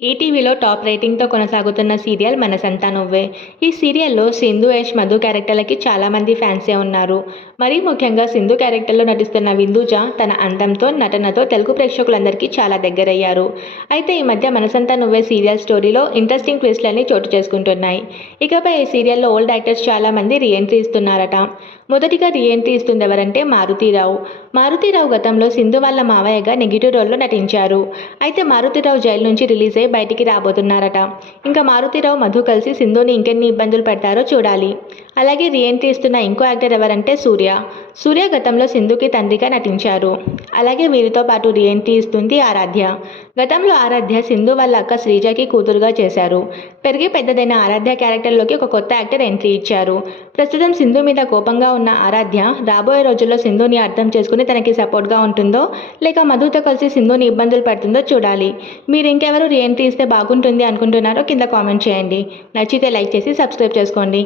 ఈటీవీలో టాప్ రేటింగ్తో కొనసాగుతున్న సీరియల్ మనసంతా నువ్వే. ఈ సీరియల్లో సింధు యష్ మధు క్యారెక్టర్లకి చాలామంది ఫ్యాన్సే ఉన్నారు. మరీ ముఖ్యంగా సింధు క్యారెక్టర్లో నటిస్తున్న విందూజ తన అందంతో నటనతో తెలుగు ప్రేక్షకులందరికీ చాలా దగ్గరయ్యారు. అయితే ఈ మధ్య మనసంతా నువ్వే సీరియల్ స్టోరీలో ఇంట్రెస్టింగ్ ట్విస్ట్లన్నీ చోటు చేసుకుంటున్నాయి. ఇకపై ఈ సీరియల్లో ఓల్డ్ యాక్టర్స్ చాలామంది రీఎంట్రీ ఇస్తున్నారట. మొదటిగా రీఎంట్రీ ఇస్తుంది ఎవరంటే మారుతీరావు. మారుతీరావు గతంలో సింధు వాళ్ళ మావయ్యగా నెగిటివ్ రోల్లో నటించారు. అయితే మారుతీరావు జైలు నుంచి రిలీజ్ అయి బయటికి రాబోతున్నారట. ఇంకా మారుతీరావు మధు కలిసి సింధుని ఇంకెన్ని ఇబ్బందులు పెడతారో చూడాలి. అలాగే రీఎంట్రీ ఇస్తున్న ఇంకో యాక్టర్ ఎవరంటే సూర్య. సూర్య గతంలో సింధుకి తండ్రిగా నటించారు. అలాగే వీరితో పాటు రీఎంట్రీ ఇస్తుంది ఆరాధ్య. గతంలో ఆరాధ్య సింధు వాళ్ళ అక్క శ్రీజకి కూతురుగా చేశారు. పెరిగి పెద్దదైన ఆరాధ్య క్యారెక్టర్లోకి ఒక కొత్త యాక్టర్ ఎంట్రీ ఇచ్చారు. ప్రస్తుతం సింధు మీద కోపంగా ఉన్న ఆరాధ్య రాబోయే రోజుల్లో సింధుని అర్థం చేసుకుని తనకి సపోర్ట్గా ఉంటుందో లేక మధుతో కలిసి సింధుని ఇబ్బందులు పడుతుందో చూడాలి. మీరు ఇంకెవరు రియంట్రీ ఇస్తే బాగుంటుంది అనుకుంటున్నారో కింద కామెంట్ చేయండి. నచ్చితే లైక్ చేసి సబ్స్క్రైబ్ చేసుకోండి.